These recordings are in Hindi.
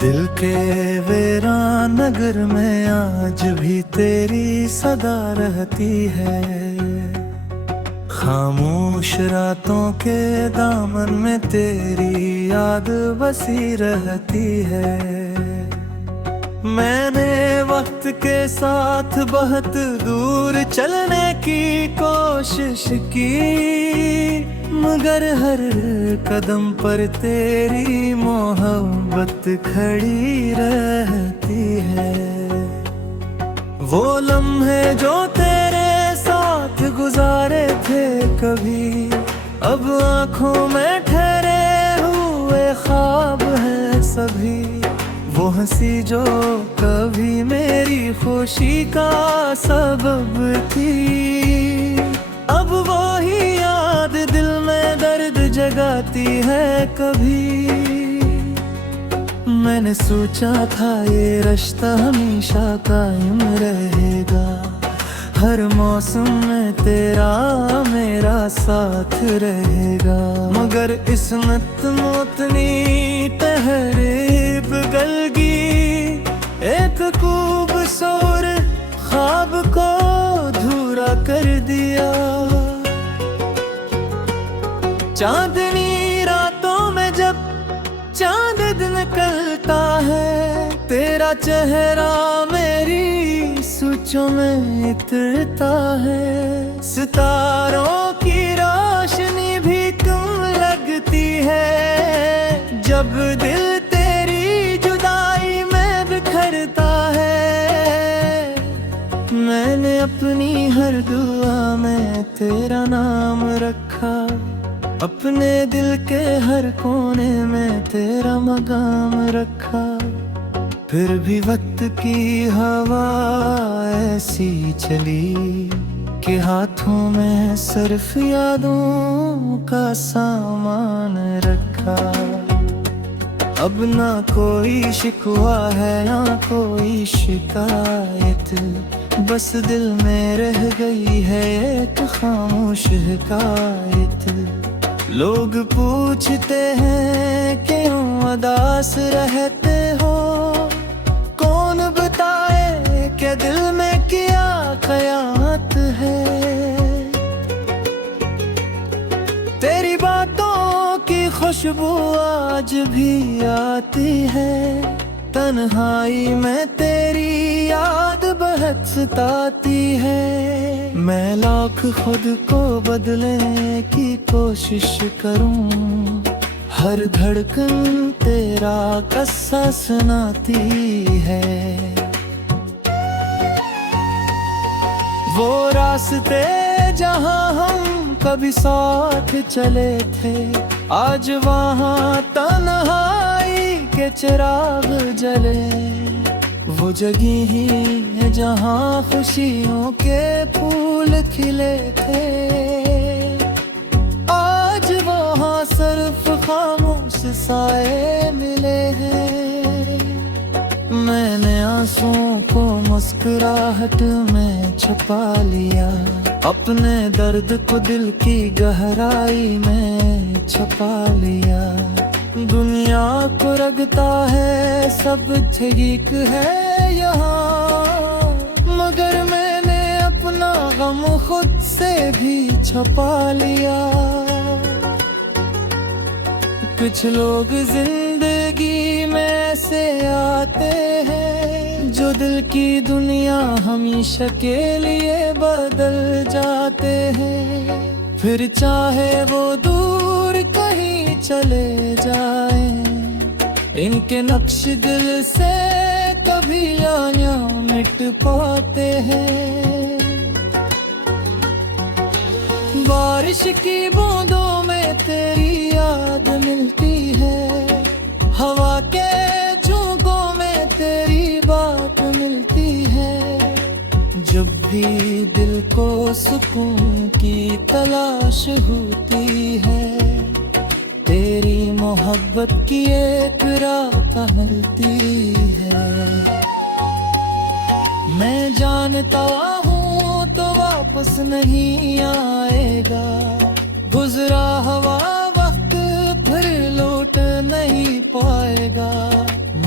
दिल के वीरान नगर में आज भी तेरी सदा रहती है। खामोश रातों के दामन में तेरी याद बसी रहती है। मैंने वक्त के साथ बहुत दूर चलने की कोशिश की, मगर हर कदम पर तेरी मोहब्बत खड़ी रहती है। वो लम्हे जो तेरे साथ गुजारे थे कभी, अब आंखों में ठहरे हुए ख्वाब हैं सभी। वो हंसी जो कभी मेरी खुशी का सबब थी, अब वो ही याद दिल में दर्द जगाती है कभी। मैंने सोचा था ये रिश्ता हमेशा कायम रहेगा, हर मौसम में तेरा मेरा साथ रहेगा। मगर किस्मत मोतनी तहरीब गलगी, एक खूबसूरत ख्वाब को अधूरा कर दिया। चांदनी रातों में जब चांद निकलता है, तेरा चेहरा मेरी सोचों में उतरता है। सितारों की रोशनी भी तुम लगती है, जब दिल तेरी जुदाई में बिखरता है। मैंने अपनी हर दुआ में तेरा नाम रखा, अपने दिल के हर कोने में तेरा मकाम रखा। फिर भी वक्त की हवा ऐसी चली कि हाथों में सिर्फ यादों का सामान रखा। अब ना कोई शिकवा है ना कोई शिकायत, बस दिल में रह गई है एक खामोश हिकायत। लोग पूछते हैं क्यों उदास रहते हो, कौन बताए कि दिल में क्या क़यामत है। तेरी बातों की खुशबू आज भी आती है, तन्हाई में तेरी याद बहुत सताती है। मैं लाख खुद को बदलने की कोशिश करूं, हर धड़कन तेरा किस्सा सुनाती है। वो रास्ते जहां हम कभी साथ चले थे, आज वहां तन्हाई के चिराग जले। वो जगह ही है जहां खुशियों के फूल खिले थे, आज वहां सिर्फ खामोश साए मिले हैं। मैंने आंसुओं को मुस्कुराहट में छुपा लिया, अपने दर्द को दिल की गहराई में छुपा लिया। दुनिया को लगता है सब ठीक है यहाँ, मगर मैंने अपना गम खुद से भी छुपा लिया। कुछ लोग जिंदगी में ऐसे आते हैं, जो दिल की दुनिया हमेशा के लिए बदल जाते हैं। फिर चाहे वो दूर कहीं चले जाएं, इनके नक्श दिल से कभी या मिट पाते हैं। बारिश की बूंदों में तेरी याद मिलती है, हवा के झोंकों में तेरी बात मिलती है। जब भी दिल को सुकून की तलाश होती है, तेरी मोहब्बत की एक राह मिलती है। मैं जानता हूँ तो वापस नहीं आएगा, गुजरा हुआ वक्त फिर लौट नहीं पाएगा।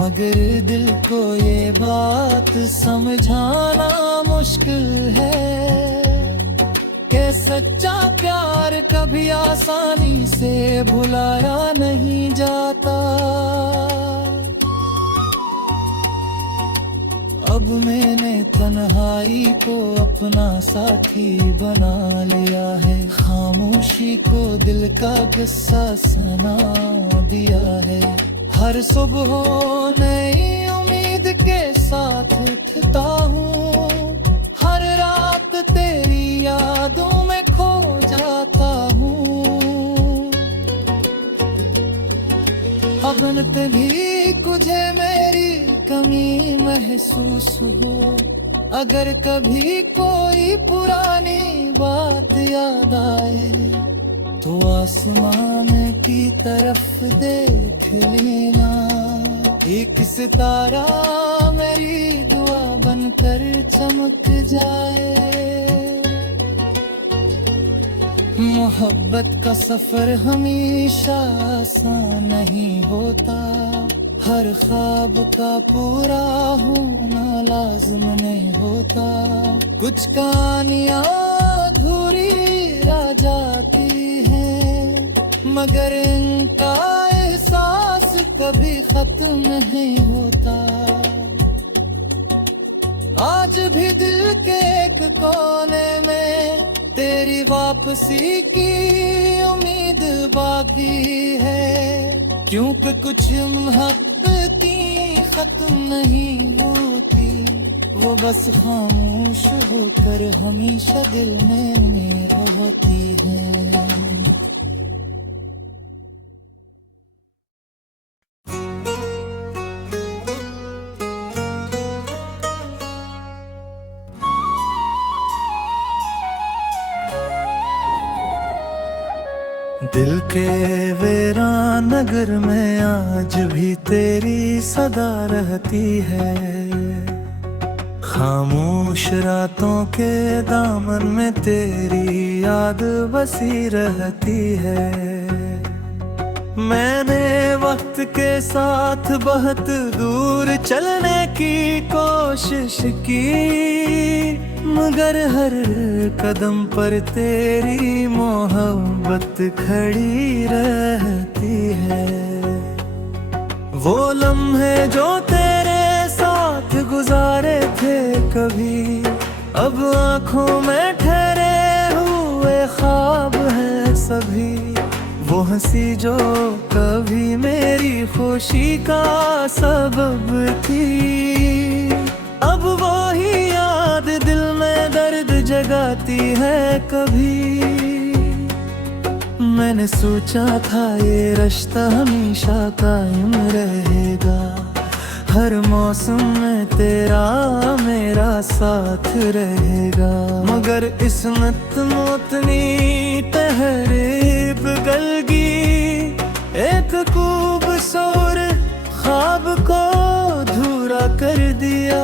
मगर दिल को ये बात समझाना मुश्किल है कि सच्चा प्यार कभी आसानी से भुलाया नहीं जाता। अब मैंने तन्हाई को अपना साथी बना लिया है, खामोशी को दिल का गुस्सा सुना दिया है। हर सुबह नई उम्मीद के साथ उठता हूँ, हर रात तेरी यादों में खो जाता हूँ। अब भी तुझे मेरी कमी महसूस हो, अगर कभी कोई पुरानी बात याद आए तो आसमान की तरफ देख लेना। एक सितारा मेरी दुआ बनकर चमक जाए। मोहब्बत का सफर हमेशा आसान नहीं होता, हर ख्वाब का पूरा होना लाज़िम नहीं होता। कुछ कहानियाँ अधूरी रह जाती हैं, मगर इनका एहसास कभी खत्म नहीं होता। आज भी दिल के एक कोने में तेरी वापसी की उम्मीद बाकी है, क्योंकि कुछ मोहब्बतें खत्म नहीं होती, वो बस खामोश होकर हमेशा दिल में मेरे होती है। दिल के वीरान नगर में आज भी तेरी सदा रहती है, खामोश रातों के दामन में तेरी याद बसी रहती है। मैंने वक्त के साथ बहुत दूर चलने की कोशिश की, मगर हर कदम पर तेरी मोहब्बत खड़ी रहती है। वो लम्हे जो तेरे साथ गुजारे थे कभी, अब आँखों में ठहरे हुए ख्वाब हैं सभी। वो हंसी जो कभी मेरी खुशी का सबब थी, अब वो ही याद दिल में दर्द जगाती है कभी। मैंने सोचा था ये रिश्ता हमेशा कायम रहेगा, हर मौसम में तेरा मेरा साथ रहेगा। मगर किस्मत मोतनी तहरीब गलगी, एक खूबसूरत ख्वाब को अधूरा कर दिया।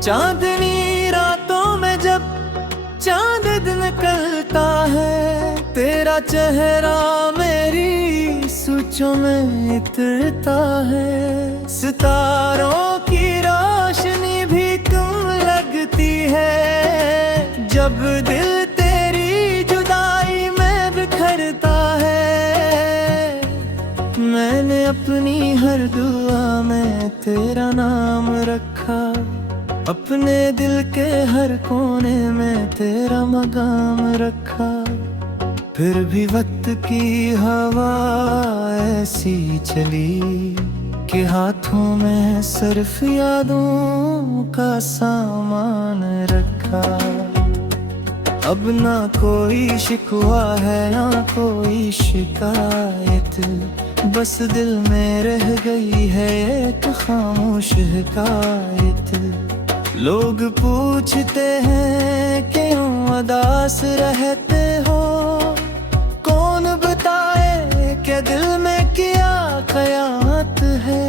चांदनी रातों में जब चांद निकलता है, तेरा चेहरा मेरी सोचों में उतरता है। सितारों की रोशनी भी कम लगती है, जब दिल तेरी जुदाई में बिखरता है। मैंने अपनी हर दुआ में तेरा नाम रखा, अपने दिल के हर कोने में तेरा मकाम रखा। फिर भी वक्त की हवा ऐसी चली कि हाथों में सिर्फ यादों का सामान रखा। अब ना कोई शिकवा है ना कोई शिकायत, बस दिल में रह गई है एक खामोश हिकायत। लोग पूछते हैं क्यों उदास रहते हो, कौन बताए कि दिल में क्या क़यामत है।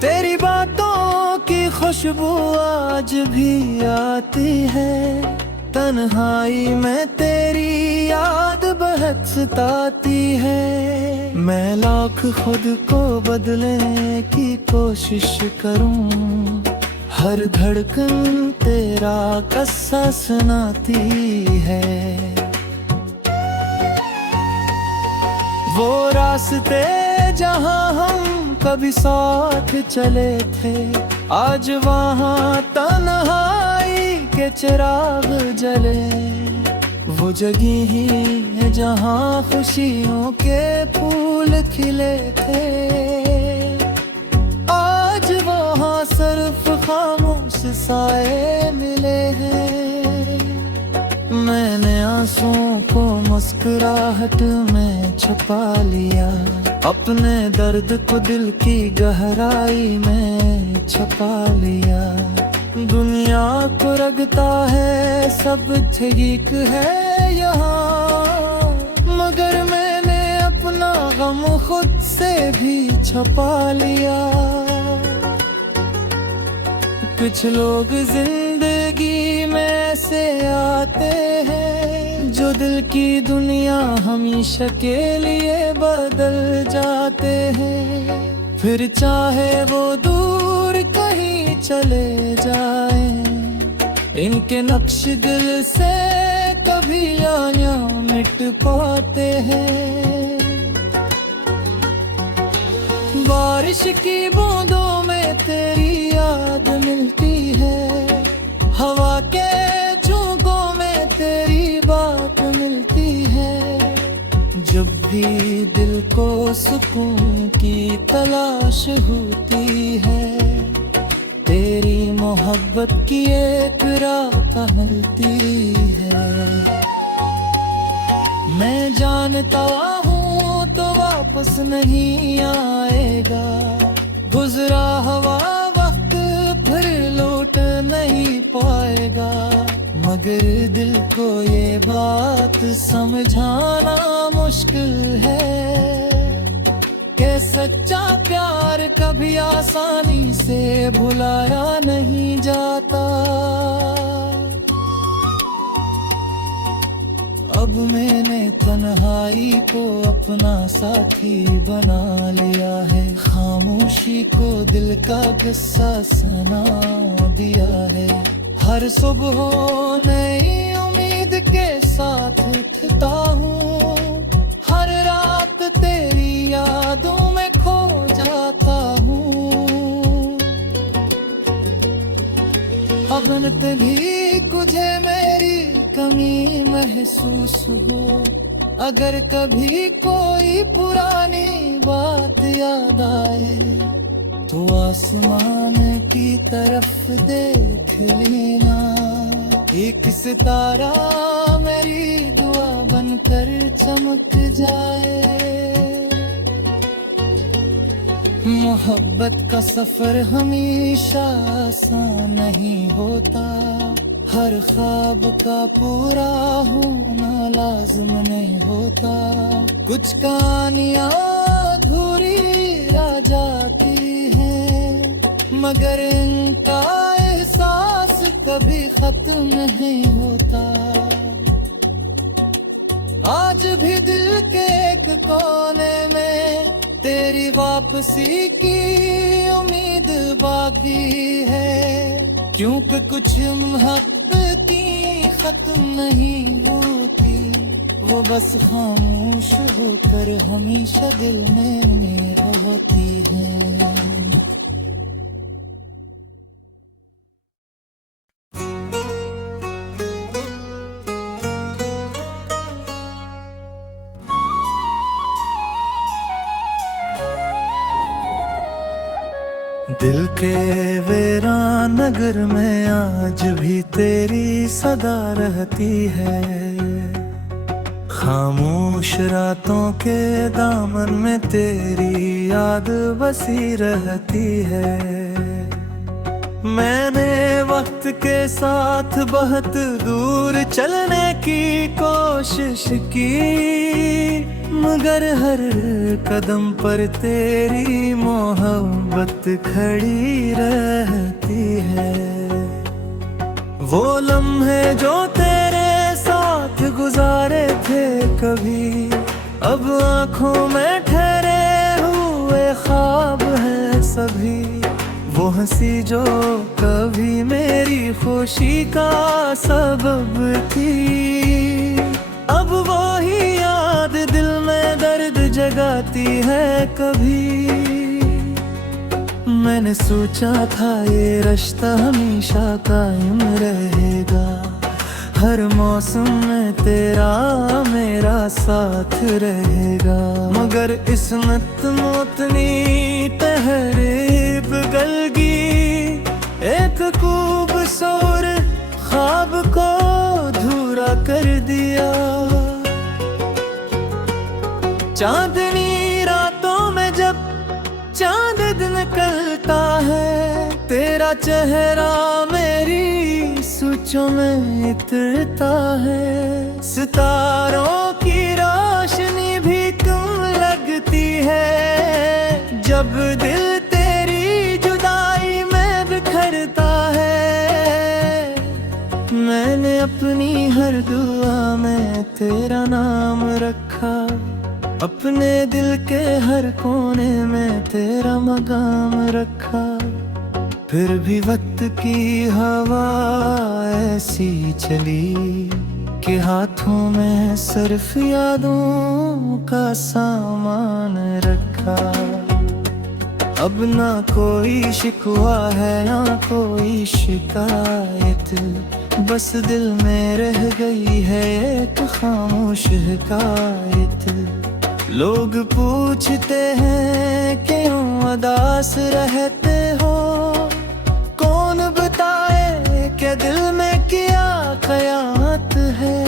तेरी बातों की खुशबू आज भी आती है, तन्हाई में तेरी याद बहुत सताती है। मैं लाख खुद को बदलने की कोशिश करूं, हर धड़कन तेरा किस्सा सुनाती है। वो रास्ते जहां हम कभी साथ चले थे, आज वहां तन्हाई के चिराग जले। वो जगह ही है जहां खुशियों के फूल खिले थे, आज वहां सिर्फ खामोश साए मिले हैं। मैंने आंसुओं को मुस्कुराहट में छुपा लिया, अपने दर्द को दिल की गहराई में छुपा लिया। दुनिया को लगता है सब ठीक है यहाँ, मगर मैंने अपना गम खुद से भी छुपा लिया। कुछ लोग जिंदगी में ऐसे आते हैं, जो दिल की दुनिया हमेशा के लिए बदल जाते हैं। फिर चाहे वो दूर कहीं चले जाएं, इनके नक्श दिल से कभी या मिट पाते हैं। बारिश की बूंदों में तेरी याद मिलती है, हवा के झोंकों में तेरी बात मिलती है। जब भी दिल को सुकून की तलाश होती है, तेरी मोहब्बत की एक राह मिलती है। मैं जानता हूँ तो वापस नहीं आएगा, गुजरा हुआ वक्त फिर लौट नहीं पाएगा। मगर दिल को ये बात समझाना मुश्किल है कि सच्चा प्यार कभी आसानी से भुलाया नहीं जाता। अब मैंने तन्हाई को अपना साथी बना लिया है, खामोशी को दिल का किस्सा सुना दिया है। हर सुबह नई उम्मीद के साथ उठता हूँ, हर रात तेरी यादों में खो जाता हूँ। अब न तभी तुझे मेरी कमी महसूस हो, अगर कभी कोई पुरानी बात याद आए तो आसमान की तरफ देख लेना। एक सितारा मेरी दुआ बनकर चमक जाए। मोहब्बत का सफर हमेशा आसान नहीं होता, हर ख्वाब का पूरा होना लाज़िम नहीं होता। कुछ कहानियाँ अधूरी रह जाती हैं, मगर इनका एहसास कभी खत्म नहीं होता। आज भी दिल के एक कोने में तेरी वापसी की उम्मीद बाकी है, क्योंकि कुछ मोहब्बतें खत्म नहीं होती, वो बस खामोश होकर हमेशा दिल में मेरा होती है। दिल के वीरान नगर में आज भी तेरी सदा रहती है, खामोश रातों के दामन में तेरी याद बसी रहती है। मैंने वक्त के साथ बहुत दूर चलने की कोशिश की, मगर हर कदम पर तेरी मोहब्बत खड़ी रहती है। वो लम्हे जो तेरे साथ गुजारे थे कभी, अब आंखों में ठहरे हुए ख्वाब हैं सभी। वो हंसी जो कभी मेरी खुशी का सबब थी, अब वो ही याद दिल में दर्द जगाती है कभी। मैंने सोचा था ये रिश्ता हमेशा कायम रहेगा, हर मौसम में तेरा मेरा साथ रहेगा। मगर किस्मत मोतनी तहरीब गलगी, एक खूबसूरत ख्वाब को अधूरा कर दिया। चांदनी रातों में जब चांद निकलता है, तेरा चेहरा मेरी सोचों में उतरता है। सितारों की रोशनी भी कम लगती है, जब दिल तेरी जुदाई में बिखरता है। मैंने अपनी हर दुआ में तेरा नाम रखा, अपने दिल के हर कोने में तेरा मकाम रखा। फिर भी वक्त की हवा ऐसी चली कि हाथों में सिर्फ यादों का सामान रखा। अब ना कोई शिकवा है ना कोई शिकायत, बस दिल में रह गई है एक खामोश हिकायत। लोग पूछते हैं क्यों उदास रहते हो, कौन बताए कि दिल में क्या क़यामत है।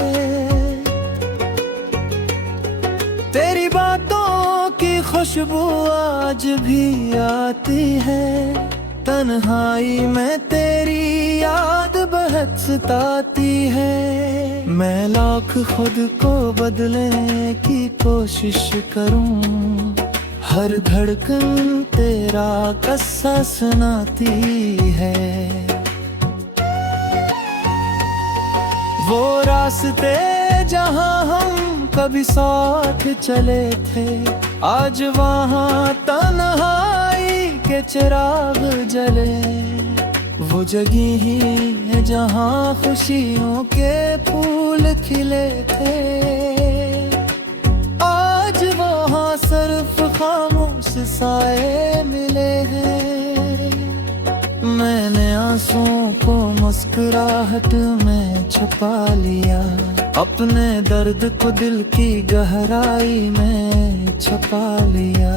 तेरी बातों की खुशबू आज भी आती है, तन्हाई में तेरी याद बहुत सताती है। मैं लाख खुद को बदलने की कोशिश करूं, हर धड़कन तेरा किस्सा सुनाती है। वो रास्ते जहां हम कभी साथ चले थे, आज वहां तन्हाई के चिराग जले। वो जगह ही है जहां खुशियों के फूल खिले थे, आज वहां सिर्फ खामोश साए मिले हैं। मैंने आंसुओं को मुस्कुराहट में छुपा लिया, अपने दर्द को दिल की गहराई में छुपा लिया।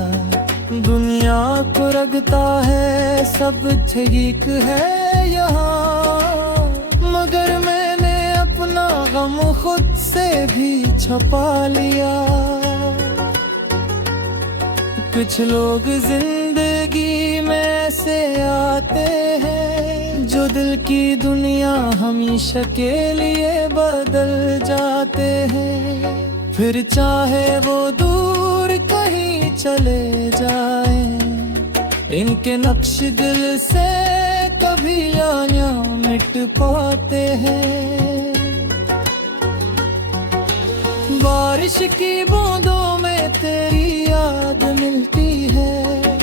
दुनिया को लगता है सब ठीक है यहाँ, मगर मैंने अपना गम खुद से भी छुपा लिया। कुछ लोग जिंदगी में ऐसे आते हैं, जो दिल की दुनिया हमेशा के लिए बदल जाते हैं। फिर चाहे वो दूर कहीं चले जाएं, इनके नक्श दिल से कभी या मिट पाते हैं। बारिश की बूंदों में तेरी याद मिलती है,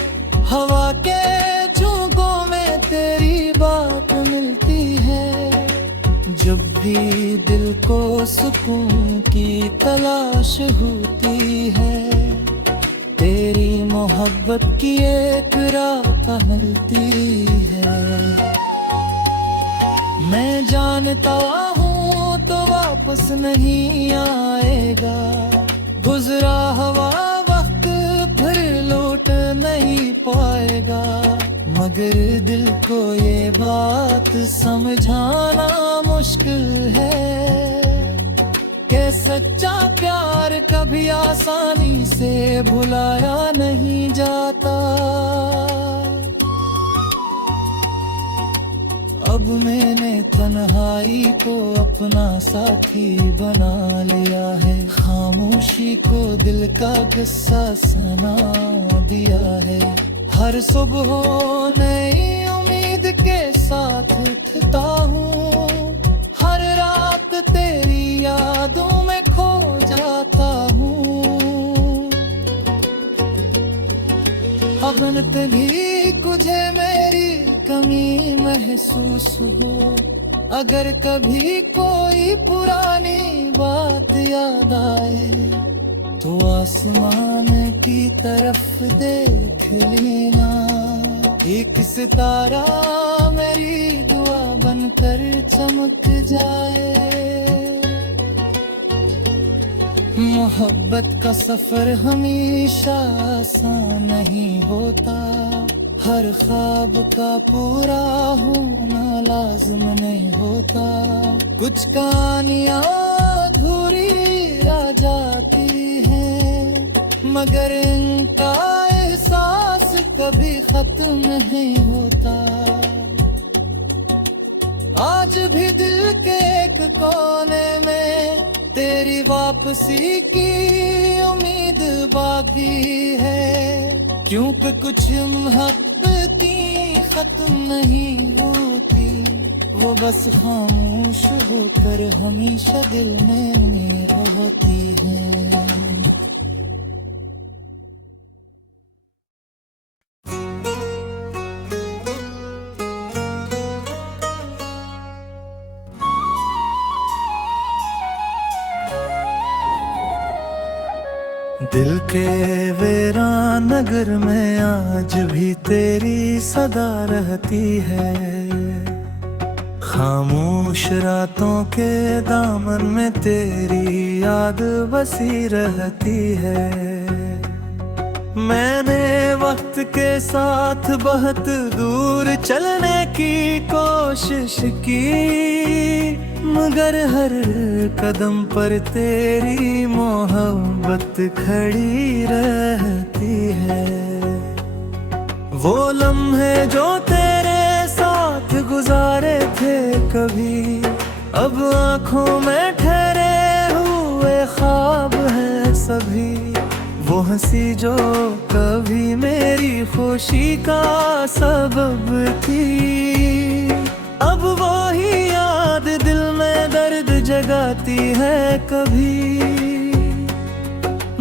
हवा के झोंकों में तेरी बात मिलती है। जब भी दिल को सुकून की तलाश होती है, तेरी मोहब्बत की एक राह मिलती है। मैं जानता हूँ तो वापस नहीं आएगा, गुजरा हुआ वक्त फिर लौट नहीं पाएगा। मगर दिल को ये बात समझाना मुश्किल है कि सच्चा प्यार कभी आसानी से भुलाया नहीं जाता। अब मैंने तन्हाई को अपना साथी बना लिया है, खामोशी को दिल का किस्सा सुना दिया है। हर सुबह नई उम्मीद के साथ उठता हूँ, हर रात तेरी यादों जानते भी तुझे मेरी कमी महसूस हो, अगर कभी कोई पुरानी बात याद आए तो आसमान की तरफ देख लेना। एक सितारा मेरी दुआ बनकर चमक जाए। मोहब्बत का सफर हमेशा आसान नहीं होता, हर ख्वाब का पूरा होना लाज़िम नहीं होता। कुछ कहानियाँ अधूरी रह जाती हैं, मगर इनका एहसास कभी खत्म नहीं होता। आज भी दिल के एक कोने में तेरी वापसी की उम्मीद बाकी है, क्योंकि कुछ मोहब्बतें खत्म नहीं होती, वो बस खामोश होकर हमेशा दिल में रहती हैं। दिल के वीरान नगर में आज भी तेरी सदा रहती है, खामोश रातों के दामन में तेरी याद बसी रहती है। मैंने वक्त के साथ बहुत दूर चलने की कोशिश की, मगर हर कदम पर तेरी मोहब्बत खड़ी रहती है। वो लम्हे जो तेरे साथ गुजारे थे कभी, अब आँखों में ठहरे हुए ख्वाब हैं सभी। वो हंसी जो कभी मेरी खुशी का सबब थी, अब वो ही याद दिल में दर्द जगाती है कभी।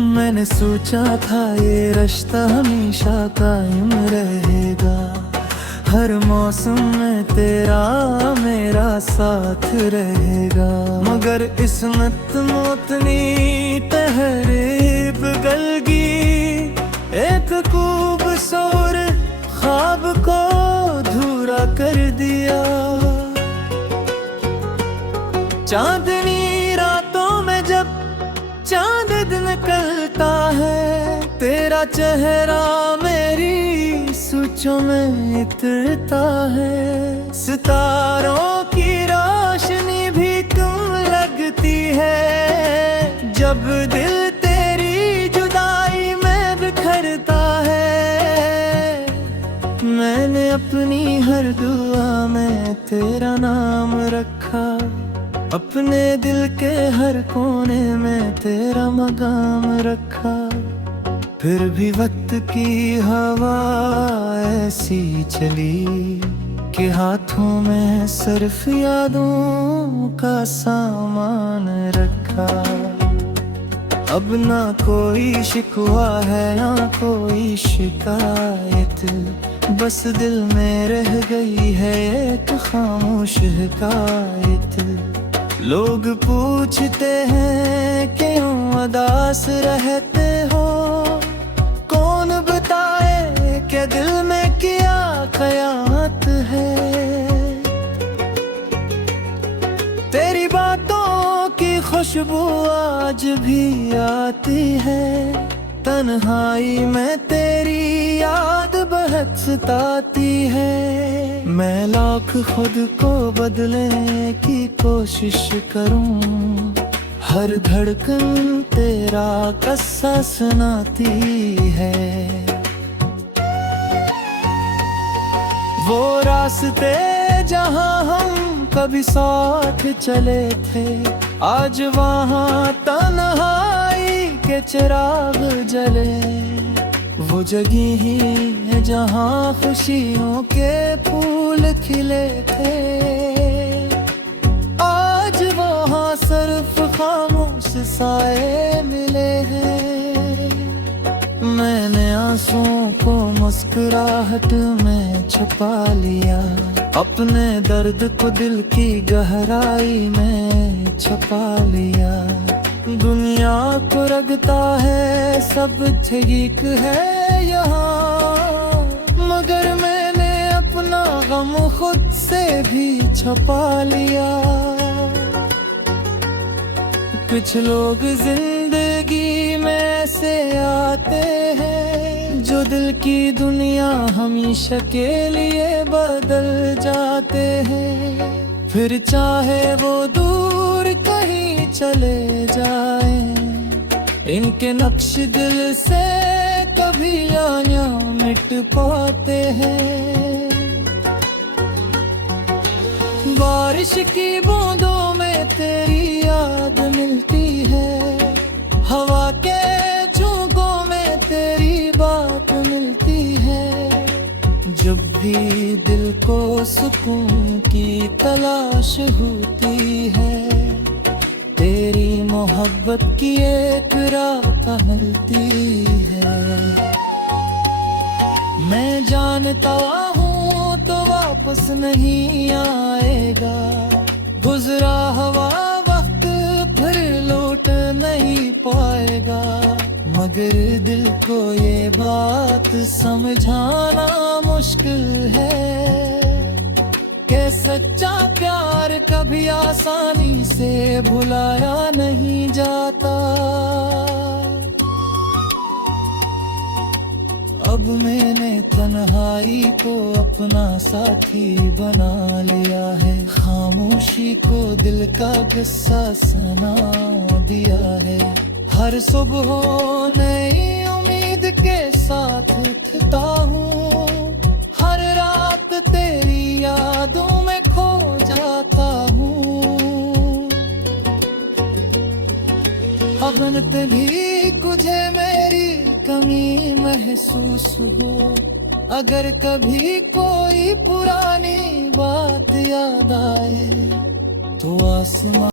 मैंने सोचा था ये रिश्ता हमेशा कायम रहेगा, हर मौसम में तेरा मेरा साथ रहेगा, मगर किस्मत मोतनी तहरीब गलगी एक खूबसूरत ख्वाब को धूरा कर दिया। चांदनी रातों में जब चांद निकलता है, तेरा चेहरा मेरी सोचों में उतरता है। सितारों की रोशनी भी तुम लगती है, जब दिल तेरी जुदाई में बिखरता है। मैंने अपनी हर दुआ में तेरा नाम रखा, अपने दिल के हर कोने में तेरा मकाम रखा। फिर भी वक्त की हवा ऐसी चली कि हाथों में सिर्फ यादों का सामान रखा। अब ना कोई शिकवा है ना कोई शिकायत, बस दिल में रह गई है एक खामोश हिकायत। लोग पूछते हैं क्यों उदास रहते हो, कौन बताए कि दिल में क्या क़यामत है। तेरी बातों की खुशबू आज भी आती है, तन्हाई में तेरी याद बहुत सताती है। मैं लाख खुद को बदलने की कोशिश करूं, हर धड़कन तेरा किस्सा सुनाती है। वो रास्ते जहां हम कभी साथ चले थे, आज वहां तन्हाई के चिराग जले। वो जगह ही है जहां खुशियों के फूल खिले थे, आज वहां सिर्फ खामोश साए मिले हैं। मैंने आंसुओं को मुस्कुराहट में छुपा लिया, अपने दर्द को दिल की गहराई में छुपा लिया। दुनिया को लगता है सब ठीक है यहाँ, मगर मैंने अपना गम खुद से भी छुपा लिया। कुछ लोग जिंदगी में ऐसे आते हैं जो दिल की दुनिया हमेशा के लिए बदल जाते हैं। फिर चाहे वो दूर कहीं चले जाएं, इनके नक्श दिल से कभी या मिट पाते हैं। बारिश की बूंदों में तेरी याद मिलती है, हवा के झोंकों में तेरी बात मिलती है। जब भी दिल को सुकून की तलाश होती है, तेरी मोहब्बत की एक राह मिलती है। मैं जानता हूँ तो वापस नहीं आएगा, गुजरा हुआ वक्त फिर लौट नहीं पाएगा। मगर दिल को ये बात समझाना मुश्किल है कि सच्चा प्यार कभी आसानी से भुलाया नहीं जाता। अब मैंने तन्हाई को अपना साथी बना लिया है, खामोशी को दिल का गुस्सा सुना दिया है। हर सुबह नई उम्मीद के साथ उठता हूँ, हर रात तेरी यादों में खो जाता हूँ। अब न तभी तुझे मेरी कमी महसूस हो, अगर कभी कोई पुरानी बात याद आए तो आसमां